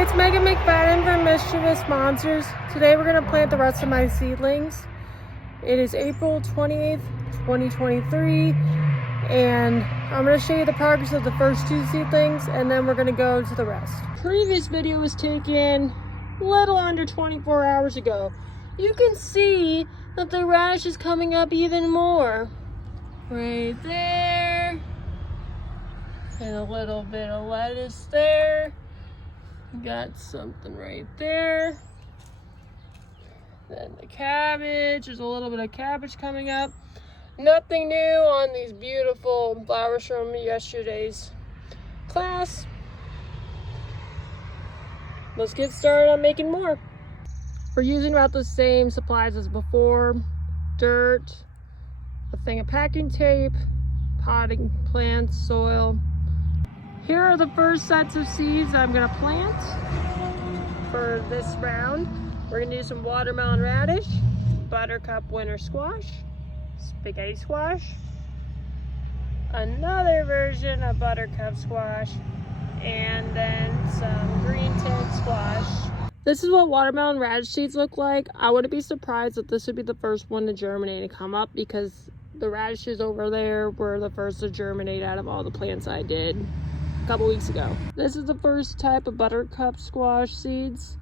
Hey, it's Megan McFadden from Mischievous Monsters. Today we're going to plant the rest of my seedlings. It is April 28th, 2023, and I'm going to show you the progress of the first two seedlings, and then we're going to go to the rest. Previous video was taken a little under 24 hours ago. You can see that the radish is coming up even more. Right there. And a little bit of lettuce there. Got something right there. Then the cabbage. There's a little bit of cabbage coming up. Nothing new on these beautiful flowers from yesterday's class. Let's get started on making more. We're using about the same supplies as before. Dirt, a thing of packing tape, potting plants, soil. Here are the first sets of seeds I'm gonna plant for this round. We're gonna do some watermelon radish, buttercup winter squash, spaghetti squash, another version of buttercup squash, and then some green tig squash. This is what watermelon radish seeds look like. I wouldn't be surprised if this would be the first one to germinate and come up, because the radishes over there were the first to germinate out of all the plants I did a couple weeks ago. This is the first type of buttercup squash seeds.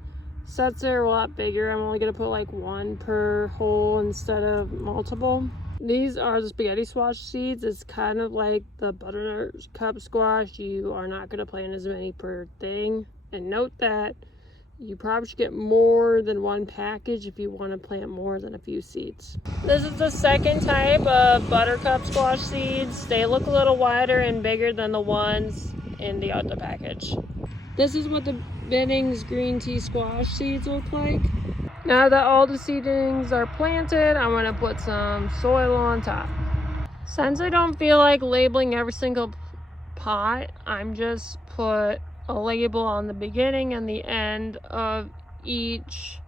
Sets are a lot bigger. I'm only gonna put like one per hole instead of multiple. These are the spaghetti squash seeds. It's kind of like the buttercup squash. You are not gonna plant as many per thing. And note that you probably should get more than one package if you want to plant more than a few seeds. This is the second type of buttercup squash seeds. They look a little wider and bigger than the ones in the other package. This is what the Bennings green tea squash seeds look like. Now that all the seedlings are planted, I'm going to put some soil on top. Since I don't feel like labeling every single pot, I'm just put a label on the beginning and the end of each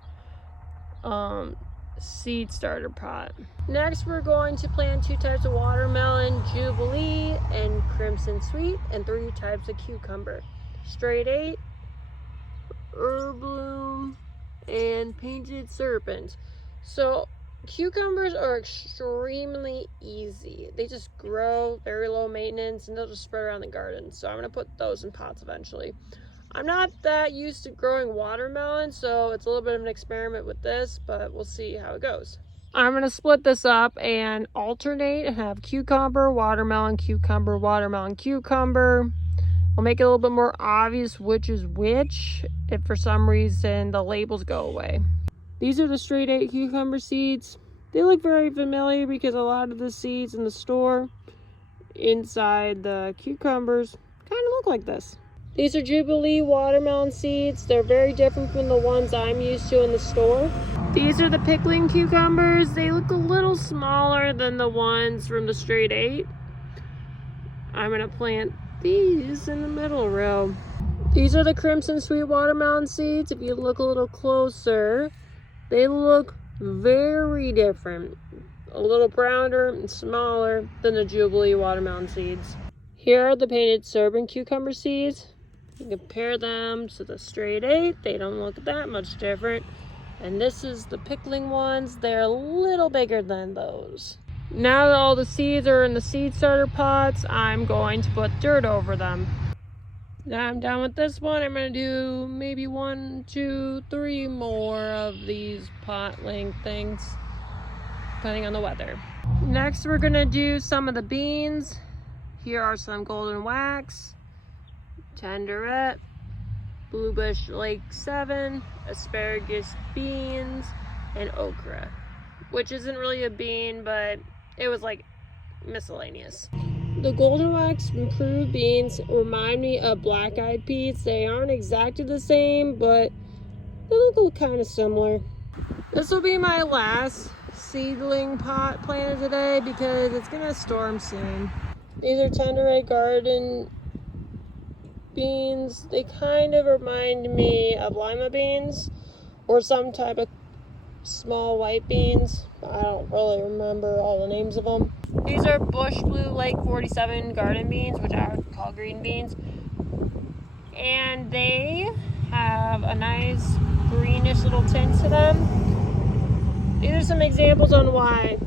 seed starter pot. Next, we're going to plant two types of watermelon, Jubilee and Crimson Sweet, and three types of cucumber, Straight 8, Herbloom, and Painted Serpent. So cucumbers are extremely easy. They just grow, very low maintenance, and they'll just spread around the garden. So I'm going to put those in pots eventually. I'm not that used to growing watermelon, so it's a little bit of an experiment with this, but we'll see how it goes. I'm going to split this up and alternate and have cucumber, watermelon, cucumber, watermelon, cucumber. I'll make it a little bit more obvious which is which if for some reason the labels go away. These are the Straight 8 cucumber seeds. They look very familiar because a lot of the seeds in the store inside the cucumbers kind of look like this. These are Jubilee watermelon seeds. They're very different from the ones I'm used to in the store. These are the pickling cucumbers. They look a little smaller than the ones from the Straight 8. I'm going to plant these in the middle row. These are the Crimson Sweet watermelon seeds. If you look a little closer, they look very different. A little browner and smaller than the Jubilee watermelon seeds. Here are the Painted Serpent cucumber seeds. You compare them to the Straight 8. They don't look that much different. And this is the pickling ones. They're a little bigger than those. Now that all the seeds are in the seed starter pots, I'm going to put dirt over them. Now I'm done with this one. I'm going to do maybe 1, 2, 3 more of these pot length things, depending on the weather. Next, we're going to do some of the beans. Here are some golden wax, tenderette, bluebush lake 7, asparagus beans, and okra, which isn't really a bean, but it was like miscellaneous. The golden wax improved beans remind me of black-eyed peas. They aren't exactly the same, but they look kind of similar. This will be my last seedling pot planted today because it's gonna storm soon. These are Tenderette garden beans. They kind of remind me of lima beans or some type of small white beans. I don't really remember all the names of them. These are Bush Blue Lake 47 garden beans, which I would call green beans. And they have natural tint to them. These are some examples on why.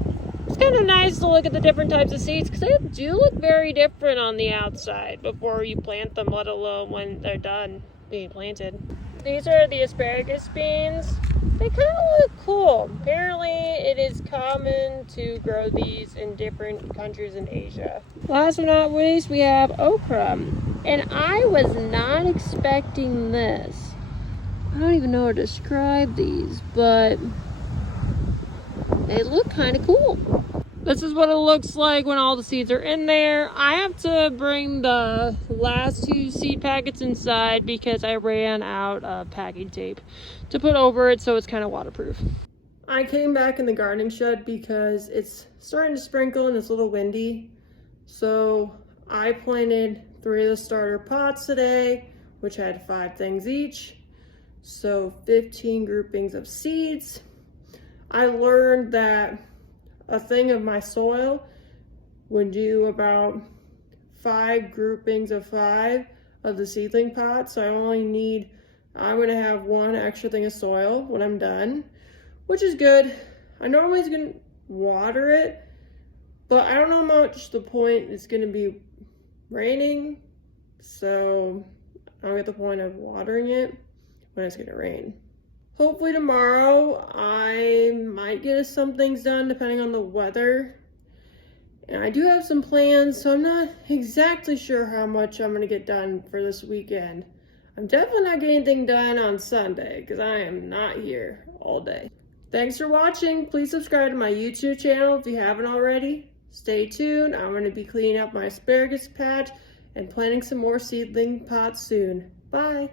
It's kind of nice to look at the different types of seeds because they do look very different on the outside before you plant them, let alone when they're done being planted. These are the asparagus beans. They kind of look cool. Apparently it is common to grow these in different countries in Asia. Last but not least, we have okra. And I was not expecting this. I don't even know how to describe these, but they look kind of cool. This is what it looks like when all the seeds are in there. I have to bring the last 2 seed packets inside because I ran out of packing tape to put over it, so it's kind of waterproof. I came back in the gardening shed because it's starting to sprinkle and it's a little windy. So I planted 3 of the starter pots today, which had 5 things each. So 15 groupings of seeds. I learned that a thing of my soil would do about 5 groupings of 5 of the seedling pots. So I'm gonna have 1 extra thing of soil when I'm done, which is good. I normally is gonna water it, but I don't know how much the point it's gonna be raining. So I don't get the point of watering it when it's gonna rain. Hopefully tomorrow I might get some things done depending on the weather. And I do have some plans, so I'm not exactly sure how much I'm gonna get done for this weekend. I'm definitely not getting anything done on Sunday because I am not here all day. Thanks for watching. Please subscribe to my YouTube channel if you haven't already. Stay tuned. I'm gonna be cleaning up my asparagus patch and planting some more seedling pots soon. Bye.